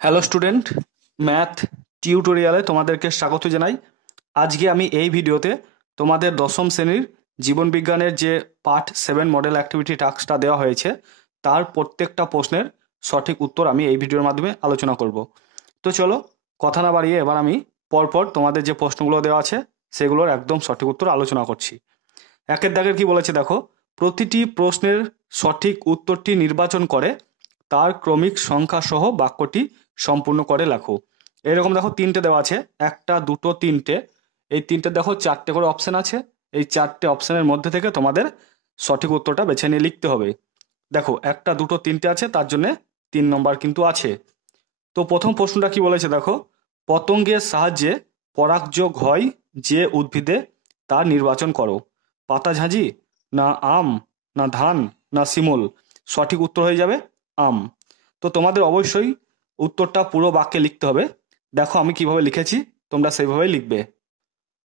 Hello student, math টিউটোরিয়ালে তোমাদেরকে স্বাগত জানাই। আজকে আমি এই ভিডিওতে তোমাদের দশম শ্রেণীর জীবনবিজ্ঞানের যে পার্ট 7 মডেল অ্যাক্টিভিটি টাস্কটা দেওয়া হয়েছে তার প্রত্যেকটা প্রশ্নের সঠিক উত্তর আমি এই ভিডিওর মাধ্যমে আলোচনা করব। তো চলো কথা না বাড়িয়ে এবার আমি পরপর তোমাদের যে প্রশ্নগুলো দেওয়া আছে সেগুলোর একদম সঠিক উত্তর আলোচনা করছি। একের দাগের কি বলেছে দেখো, প্রতিটি প্রশ্নের সঠিক উত্তরটি নির্বাচন করে তার ক্রমিক সংখ্যা সহ বাক্যটি সম্পূর্ণ করে লেখো। এরকম দেখো তিনটে দেওয়া আছে, একটা দুটো তিনটে, এই তিনটে দেখো চারটে করে অপশন আছে। এই চারটে অপশনের মধ্যে থেকে তোমাদের সঠিক উত্তরটা বেছে নিয়ে লিখতে হবে। দেখো একটা দুটো তিনটে আছে, তার জন্য 3 নম্বর কিন্তু আছে। তো প্রথম প্রশ্নটা কি বলেছে দেখো, পতঙ্গের সাহায্যে পরাগযোগ হয় যে উদ্ভিদে তার নির্বাচন করো। পাতাঝাঁঝি, না আম, না ধান, না শিমুল। সঠিক উত্তর হয়ে যাবে আম। তো তোমাদের অবশ্যই উত্তরটা পুরো বাক্যে লিখতে হবে। দেখো আমি কিভাবে লিখেছি, তোমরা সেইভাবেই লিখবে।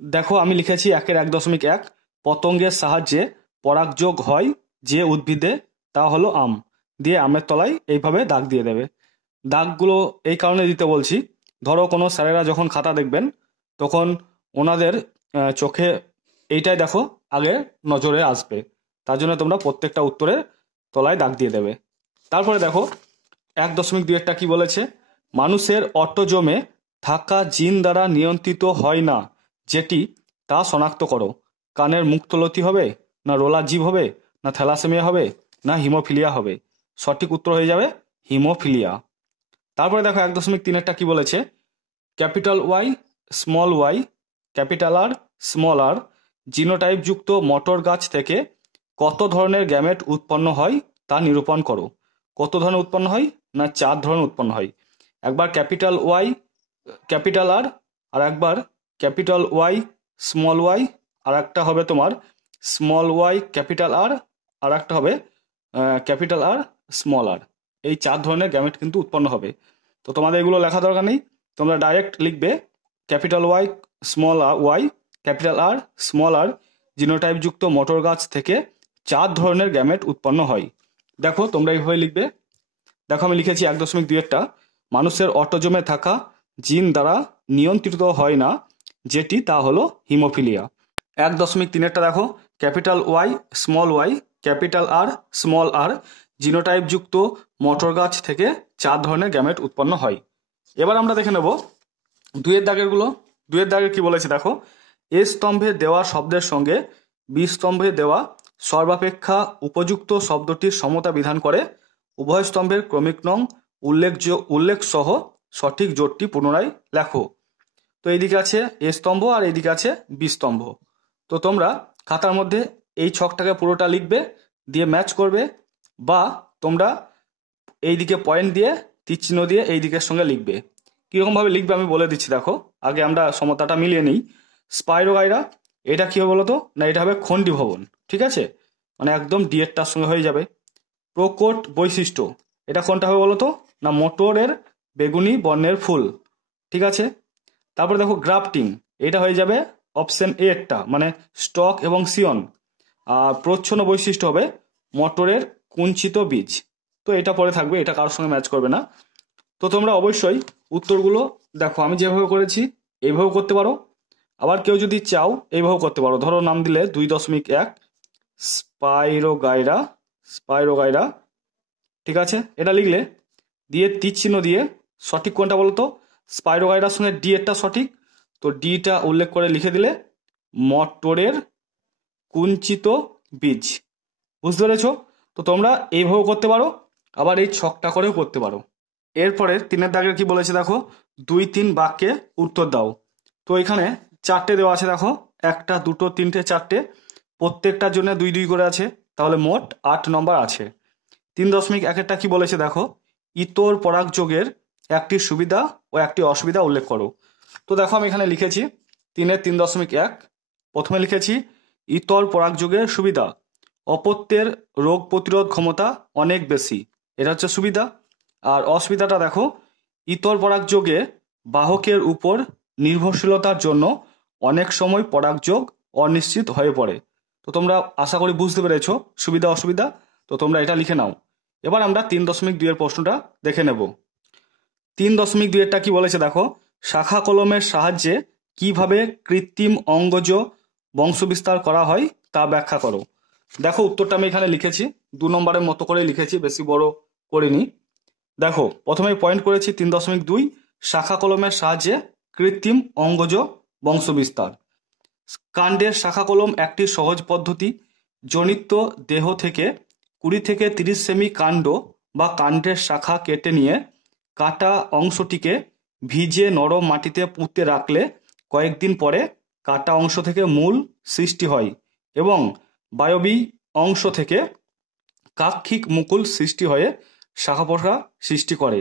দেখো আমি লিখেছি 1.1.1, পতঙ্গের সাহায্যে পরাগযোগ হয় যে উদ্ভিদে তা হলো আম, দিয়ে আমের তলায় এইভাবে দাগ দিয়ে দেবে। দাগগুলো এই কারণে দিতে বলছি, ধরো কোনো স্যারেরা যখন খাতা দেখবেন তখন ওনাদের চোখে এইটাই দেখো আগে নজরে আসবে, তার জন্য তোমরা প্রত্যেকটা উত্তরের তলায় দাগ দিয়ে দেবে। তারপরে দেখো 1.2 কি বলেছে, মানুষের অটোজোমে থাকা জিন দ্বারা নিয়ন্ত্রিত হয় না যেটি তা শনাক্ত করো। কানের মুক্তলতি হবে, না রোলার জীব হবে, না থ্যালাসেমিয়া হবে, না হিমোফিলিয়া হবে। সঠিক উত্তর হয়ে যাবে হিমোফিলিয়া। তারপরে দেখো 1.3 কি বলেছে, capital Y, small Y, capital R, small R genotype যুক্ত মটর গাছ থেকে কত ধরনের গ্যামেট উৎপন্ন হয় তা নিরূপণ করো। কত ধরনের উৎপন্ন হয় না 4 ধরনের উৎপন্ন হয়। একবার ক্যাপিটাল ওয়াই ক্যাপিটাল আর একবার ক্যাপিটাল ওয়াই স্মল ওয়াই, আর একটা হবে তোমার স্মল ওয়াই ক্যাপিটাল আর একটা হবে ক্যাপিটাল আর স্মল আর। এই 4 ধরনের গ্যামেট কিন্তু উৎপন্ন হবে। তো তোমাদের এগুলো লেখা দরকার নেই, তোমরা ডাইরেক্ট লিখবে capital Y small Y capital R small R genotype যুক্ত মটর গাছ থেকে 4 ধরনের গ্যামেট উৎপন্ন হয়। দেখো তোমরা এইভাবে লিখবে। দেখো আমি লিখেছি 1.2, মানুষের অটোজোমে থাকা জিন দ্বারা নিয়ন্ত্রিত হয় না যেটি তা হলো হিমোফিলিয়া। 1.3 দেখো, capital Y small Y capital R small R genotype যুক্ত মটর গাছ থেকে 4 ধরনের গ্যামেট উৎপন্ন হয়। এবার আমরা দেখে নেব 2 দাগেরগুলো। 2 দাগের কি বলেছে দেখো, এ স্তম্ভে দেওয়া শব্দের সঙ্গে বি স্তম্ভে দেওয়া সর্বাপেক্ষা উপযুক্ত শব্দটির সমতা বিধান করে উভয় স্তম্ভের ক্রমিক নং উল্লেখ সহ সঠিক জোটটি পুনরায় লেখো। তো এইদিকে আছে এ স্তম্ভ আর এইদিকে আছে বি স্তম্ভ। তো তোমরা খাতার মধ্যে এই ছকটাকে পুরোটা লিখবে, দিয়ে ম্যাচ করবে, বা তোমরা এইদিকে পয়েন্ট দিয়ে তীর চিহ্ন দিয়ে এই দিকের সঙ্গে লিখবে। কিরকম ভাবে লিখবে আমি বলে দিচ্ছি, দেখো আগে আমরা সমতাটা মিলিয়ে নিই। স্পাইরোগাইরা, এটা কি হবে বলতো, না এটা হবে খন্ডি ভবন, ঠিক আছে, মানে একদম ডিএরটার সঙ্গে হয়ে যাবে। প্রকট বৈশিষ্ট্য, এটা কোনটা হবে বলতো, না মোটরের বেগুনি বর্ণের ফুল, ঠিক আছে। তারপরে দেখো গ্রাফটিং, এটা হয়ে যাবে অপশন এরটা, মানে স্টক এবং সিয়ন। আর প্রচ্ছন্ন বৈশিষ্ট্য হবে মটরের কুঞ্চিত বীজ। তো এটা পরে থাকবে, এটা কারোর সঙ্গে ম্যাচ করবে না। তো তোমরা অবশ্যই উত্তরগুলো দেখো আমি যেভাবে করেছি এইভাবেও করতে পারো, আবার কেউ যদি চাও এইভাবেও করতে পারো। ধরো নাম দিলে 2.1 স্পাইরোগাইরা, স্পাইরোগাইরা, ঠিক আছে, এটা লিখলে দিয়ে তীর চিহ্ন দিয়ে সঠিক কোনটা বলতো, স্পাইরোগাইরার সঙ্গে ডি এরটা সঠিক, তো ডিটা উল্লেখ করে লিখে দিলে মটরের কুঞ্চিত বীজ। বুঝতে পেরেছো? তো তোমরা এইভাবেও করতে পারো, আবার এই ছকটা করেও করতে পারো। এরপরে 3 দাগের কি বলেছে দেখো, 2-3 বাক্যে উত্তর দাও। তো এখানে 4টে দেওয়া আছে দেখো, 1, 2, 3, 4টে, প্রত্যেকটার জন্য 2-2 করে আছে, তাহলে মোট 8 নম্বর আছে। 3.1 কি বলেছে দেখো, ইতর পরাগযোগের একটি সুবিধা ও একটি অসুবিধা উল্লেখ করো। তো দেখো আমি এখানে লিখেছি 3.1, প্রথমে লিখেছি ইতর পরাগযোগের সুবিধা, অপত্যের রোগ প্রতিরোধ ক্ষমতা অনেক বেশি, এটা হচ্ছে সুবিধা। আর অসুবিধাটা দেখো, ইতর পরাগযোগে বাহকের উপর নির্ভরশীলতার জন্য অনেক সময় পরাগযোগ অনিশ্চিত হয়ে পড়ে। তো তোমরা আশা করি বুঝতে পেরেছো সুবিধা অসুবিধা, তো তোমরা এটা লিখে নাও। এবার আমরা 3.2 এর প্রশ্নটা দেখে নেব। 3.2 কি বলেছে দেখো, শাখা কলমের সাহায্যে কিভাবে কৃত্রিম অঙ্গজ বংশবিস্তার করা হয় তা ব্যাখ্যা করো। দেখো উত্তরটা আমি এখানে লিখেছি, 2 নম্বরের মতো করে লিখেছি, বেশি বড় করিনি। দেখো প্রথমে পয়েন্ট করেছি 3.2 শাখা কলমের সাহায্যে কৃত্রিম অঙ্গজ বংশবিস্তার। কাণ্ডের শাখা কলম একটি সহজ পদ্ধতি। জনিত দেহ থেকে 20 থেকে 30 সেমি কাণ্ড বা কাণ্ডের শাখা কেটে নিয়ে কাটা অংশটিকে ভিজে নরম মাটিতে পুঁতে রাখলে কয়েকদিন পরে কাটা অংশ থেকে মূল সৃষ্টি হয় এবং বায়বী অংশ থেকে কাক্ষিক মুকুল সৃষ্টি হয়ে শাখা পোশাখা সৃষ্টি করে।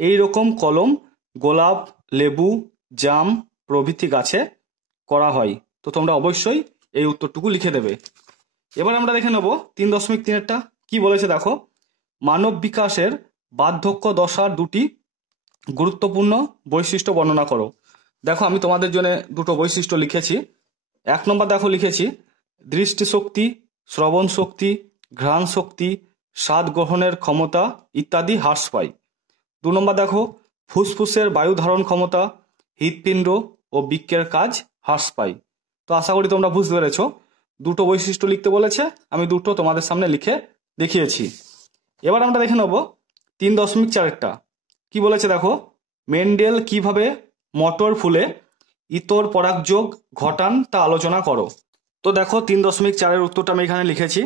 এই রকম কলম গোলাপ, লেবু, জাম প্রভৃতি গাছে করা হয়। তো তোমরা অবশ্যই এই উত্তরটুকু লিখে দেবে। এবার আমরা দেখে নেব 3.3-এরটা কি বলেছে দেখো, মানব বিকাশের বার্ধক্য দশার 2টি গুরুত্বপূর্ণ বৈশিষ্ট্য বর্ণনা করো। দেখো আমি তোমাদের জন্য 2টো বৈশিষ্ট্য লিখেছি। 1 নম্বর দেখো লিখেছি দৃষ্টিশক্তি, শ্রবণ শক্তি, ঘ্রাণ শক্তি, স্বাদ গ্রহণের ক্ষমতা ইত্যাদি হ্রাস পায়। 2 নম্বর দেখো ফুসফুসের বায়ু ধারণ ক্ষমতা, হৃৎপিণ্ড ও বৃক্কের কাজ হ্রাস পায়। তো আশা করি তোমরা বুঝতে পেরেছ। 2টো বৈশিষ্ট্য লিখতে বলেছে, আমি 2টো তোমাদের সামনে লিখে দেখিয়েছি। এবার আমরা দেখে নেব 3.4-এরটা কি বলেছে দেখো, মেন্ডেল কিভাবে মটর ফুলে ইতর পরাগযোগ ঘটান তা আলোচনা করো। তো দেখো 3.4-এর উত্তরটা আমি এখানে লিখেছি।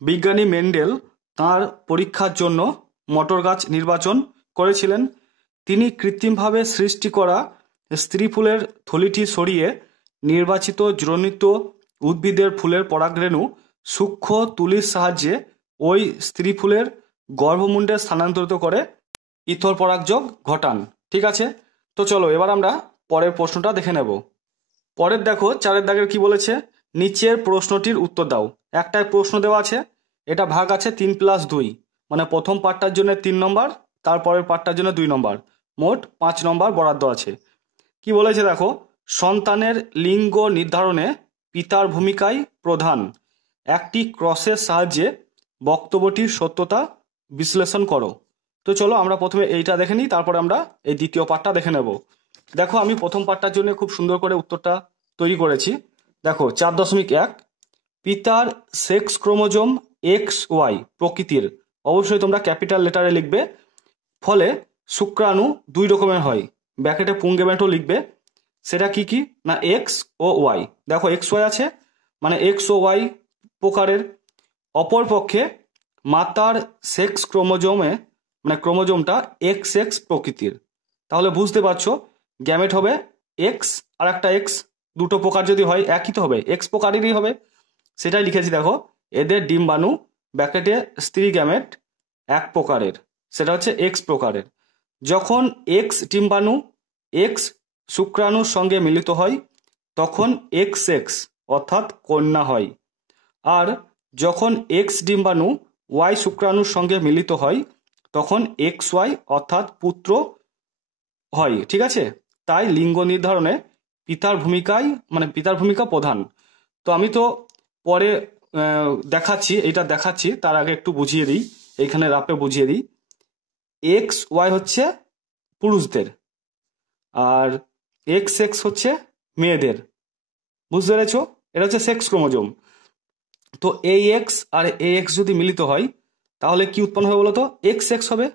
বিজ্ঞানী মেন্ডেল তাঁর পরীক্ষার জন্য মটর গাছ নির্বাচন করেছিলেন। তিনি কৃত্রিমভাবে সৃষ্টি করা স্ত্রী ফুলের থলিটি সরিয়ে নির্বাচিত জনিত উদ্ভিদের ফুলের পরাগরেণু সূক্ষ্ম তুলির সাহায্যে ওই স্ত্রী ফুলের গর্ভমুণ্ডে স্থানান্তরিত করে ইথর পরাগযোগ ঘটান। ঠিক আছে, তো চলো এবার আমরা পরের প্রশ্নটা দেখে নেব। পরের দেখো 4-এর দাগের কি বলেছে, নিচের প্রশ্নটির উত্তর দাও। একটাই প্রশ্ন দেওয়া আছে, এটা ভাগ আছে 3+2, মানে প্রথম পার্টটার জন্য 3 নম্বর, তারপরের পার্টটার জন্য 2 নম্বর, মোট 5 নম্বর বরাদ্দ আছে। কি বলেছে দেখো, সন্তানের লিঙ্গ নির্ধারণে পিতার ভূমিকাই প্রধান। একটি ক্রসের সাহায্যে বক্তব্যটির সত্যতা বিশ্লেষণ করো। তো চলো আমরা প্রথমে এইটা দেখে নিই, তারপরে আমরা এই দ্বিতীয় পার্টটা দেখে নেব। দেখো আমি প্রথম পার্টটার জন্য খুব সুন্দর করে উত্তরটা তৈরি করেছি। দেখো 4.1 পিতার সেক্স ক্রোমোজোম XY প্রকৃতির, অবশ্যই তোমরা ক্যাপিটাল লেটারে লিখবে। ফলে শুক্রাণু 2 রকমের হয়, ব্র্যাকেটে পুংগেমেটও লিখবে। সেটা কি কি না X ও Y। দেখো XY আছে মানে X ও Y প্রকারের। অপরপক্ষে মাতার সেক্স ক্রোমোজোমে মানে ক্রোমোজোমটা XX প্রকৃতির। তাহলে বুঝতে পারছো গ্যামেট হবে X আর একটা X, 2টো প্রকার যদি হয় একই তো হবে, X প্রকারেরই হবে, সেটাই লিখেছি। দেখো এদের ডিম্বাণু ব্র্যাকেটে স্ত্রী গ্যামেট 1 প্রকারের, সেটা হচ্ছে X প্রকারের। যখন X ডিম্বাণু X শুক্রাণুর সঙ্গে মিলিত হয় তখন XX অর্থাৎ কন্যা হয়। আর যখন X ডিম্বাণু Y শুক্রাণুর সঙ্গে মিলিত হয় তখন XY অর্থাৎ পুত্র হয়। ঠিক আছে, তাই লিঙ্গ নির্ধারণে পিতার ভূমিকা প্রধান। তো আমি তো পরে দেখাচ্ছি, এইটা দেখাচ্ছি, তার আগে একটু বুঝিয়ে দিই, এইখানে রাপে বুঝিয়ে দিই। XY হচ্ছে পুরুষদের আর XX হচ্ছে মেয়েদের, বুঝতে পেরেছো? এটা হচ্ছে সেক্স ক্রোমোজোম। তো AX আর AX যদি মিলিত হয় তাহলে কি উৎপন্ন হবে বলতো, XX হবে।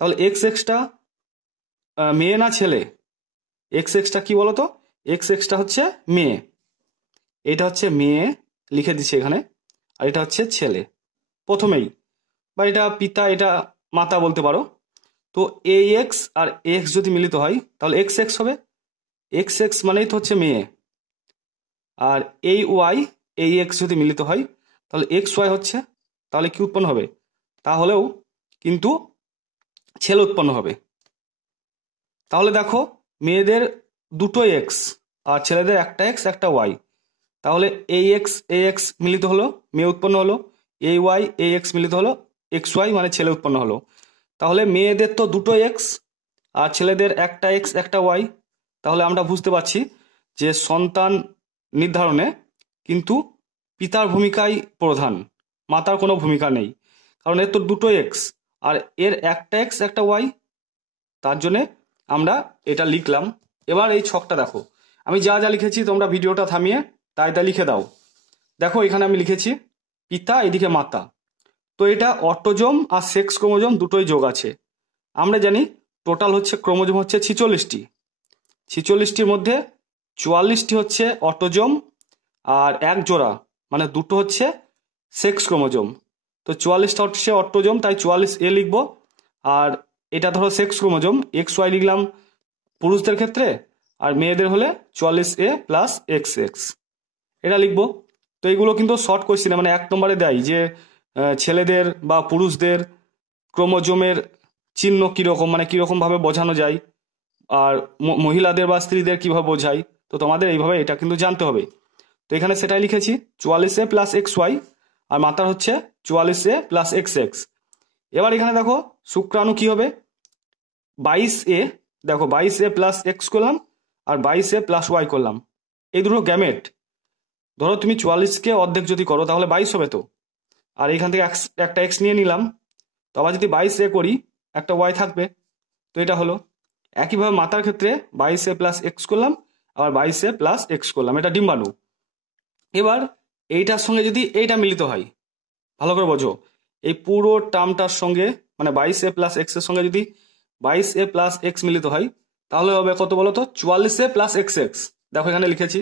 তাহলে XXটা মেয়ে না ছেলে? XXটা কি বলতো, XXটা হচ্ছে মেয়ে, এটা হচ্ছে মেয়ে লিখে দিচ্ছে এখানে, আর এটা হচ্ছে ছেলে প্রথমেই, বা এটা পিতা এটা মাতা বলতে পারো। তো AX আর AX যদি মিলিত হয় তাহলে XX হবে, XX মানেই তো হচ্ছে মেয়ে। আর AY AX যদি মিলিত হয় তাহলে XY হচ্ছে, তাহলে কি উৎপন্ন হবে, তাহলেও কিন্তু ছেলে উৎপন্ন হবে। তাহলে দেখো মেয়েদের 2টো X আর ছেলেদের একটা X একটা Y, তাহলে AX AX মিলিত হলো মেয়ে উৎপন্ন হলো, AY AX মিলিত হলো XY মানে ছেলে উৎপন্ন হলো। তাহলে মেয়েদের তো 2টো X আর ছেলেদের একটা X একটা Y, তাহলে আমরা বুঝতে পারছি যে সন্তান নির্ধারণে কিন্তু পিতার ভূমিকাই প্রধান, মাতার কোনো ভূমিকা নেই। কারণ এর তো 2টো X আর এর একটা X একটা Y, তার জন্যে আমরা এটা লিখলাম। এবার এই ছকটা দেখো, আমি যা যা লিখেছি তোমরা ভিডিওটা থামিয়ে তাই তা লিখে দাও। দেখো এখানে আমি লিখেছি পিতা, এদিকে মাতা। তো এটা অটোজোম আর সেক্স ক্রোমোজোম দুটোই যোগ আছে। আমরা জানি টোটাল হচ্ছে ক্রোমোজোম হচ্ছে 46টি। 46টির মধ্যে 44টি হচ্ছে অটোজোম আর এক জোড়া মানে দুটো হচ্ছে সেক্স ক্রোমোজোম। তো 44টা হচ্ছে অটোজোম, তাই 44A লিখবো। আর এটা ধরো সেক্স ক্রোমোজোম, XY লিখলাম পুরুষদের ক্ষেত্রে, আর মেয়েদের হলে 44A প্লাস XX এটা লিখবো। তো এইগুলো কিন্তু শর্ট কোয়েশ্চেনে মানে 1 নম্বরে দেয় যে ছেলেদের বা পুরুষদের ক্রোমোজোমের চিহ্ন কীরকম, মানে কীরকমভাবে বোঝানো যায়, আর মহিলাদের বা স্ত্রীদের কীভাবে বোঝায়। তো তোমাদের এইভাবে এটা কিন্তু জানতে হবে। তো এখানে সেটাই লিখেছি 44A প্লাস XY, আর মাতার হচ্ছে 44A প্লাস XX। এবার এখানে দেখো শুক্রাণু কি হবে 22A, দেখো 22A প্লাস X করলাম আর 22A প্লাস Y করলাম, এই দুটো গ্যামেট। ধরো তুমি 44কে অর্ধেক যদি করো তাহলে 22 হবে। তো আর এখান থেকে একটা X নিয়ে নিলাম, তো আবার যদি 22A করি একটা Y থাকবে। তো এটা হলো। একইভাবে মাতার ক্ষেত্রে 22A প্লাস X করলাম আবার 22A প্লাস X করলাম, এটা ডিম্বাণু। এবার এইটার সঙ্গে যদি এইটা মিলিত হয়, ভালো করে বোঝো, এই পুরো টার্মটার সঙ্গে মানে 22A প্লাস X এর সঙ্গে যদি 22A প্লাস X মিলিত হয় তাহলে হবে কত বলো তো 44A প্লাস XX। দেখো এখানে লিখেছি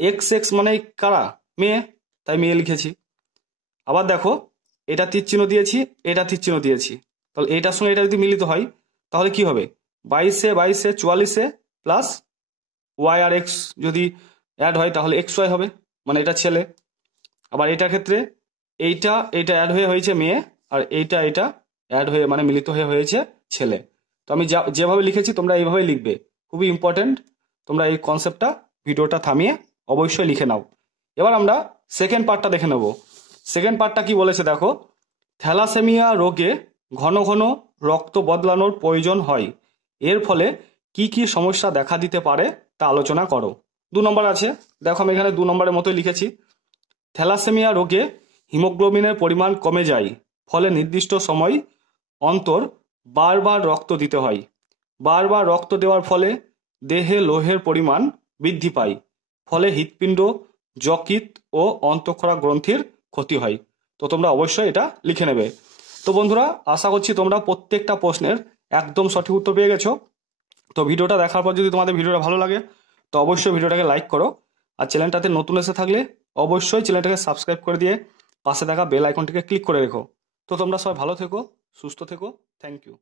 XX মানে কারা, মেয়ে, তাই মেয়ে লিখেছি। আবার দেখো এটা তীর চিহ্ন দিয়েছি, এটা তীর চিহ্ন দিয়েছি, তাহলে এটার সঙ্গে এটা যদি মিলিত হয় তাহলে কি হবে 22A 44A প্লাস Y আর X যদি অ্যাড হয় তাহলে XY হবে, মানে এটা ছেলে। আবার এটার ক্ষেত্রে এইটা অ্যাড হয়ে হয়েছে মেয়ে, আর এটা অ্যাড হয়ে মানে মিলিত হয়ে হয়েছে ছেলে। তো আমি যেভাবে লিখেছি তোমরা এইভাবেই লিখবে, খুবই ইম্পর্টেন্ট। তোমরা এই কনসেপ্টটা ভিডিওটা থামিয়ে অবশ্যই লিখে নাও। এবার আমরা সেকেন্ড পার্টটা দেখে নেব। সেকেন্ড পার্টটা কি বলেছে দেখো, থ্যালাসেমিয়া রোগে ঘন ঘন রক্ত বদলানোর প্রয়োজন হয়, এর ফলে কি কি সমস্যা দেখা দিতে পারে তা আলোচনা করো। 2 নম্বর আছে, দেখো আমি এখানে 2 নম্বরের মতোই লিখেছি। থ্যালাসেমিয়া রোগে হিমোগ্লোবিনের পরিমাণ কমে যায়, ফলে নির্দিষ্ট সময় অন্তর বারবার রক্ত দিতে হয়। বারবার রক্ত দেওয়ার ফলে দেহে লোহের পরিমাণ বৃদ্ধি পায়, ফলে হৃৎপিণ্ড, যকৃৎ ও অন্তঃক্ষরা গ্রন্থির ক্ষতি হয়। তো তোমরা অবশ্যই এটা লিখে নেবে। তো বন্ধুরা, আশা করছি তোমরা প্রত্যেকটা প্রশ্নের একদম সঠিক উত্তর পেয়ে গেছো। তো ভিডিওটা দেখার পর যদি তোমাদের ভিডিওটা ভালো লাগে তো অবশ্যই ভিডিওটাকে লাইক করো, আর চ্যানেলটাতে নতুন এসে থাকলে অবশ্যই চ্যানেলটাকে সাবস্ক্রাইব করে দিয়ে পাশে থাকা বেল আইকনটিকে ক্লিক করে রেখো। তো তোমরা সবাই ভালো থেকো, সুস্থ থেকো, থ্যাংক ইউ।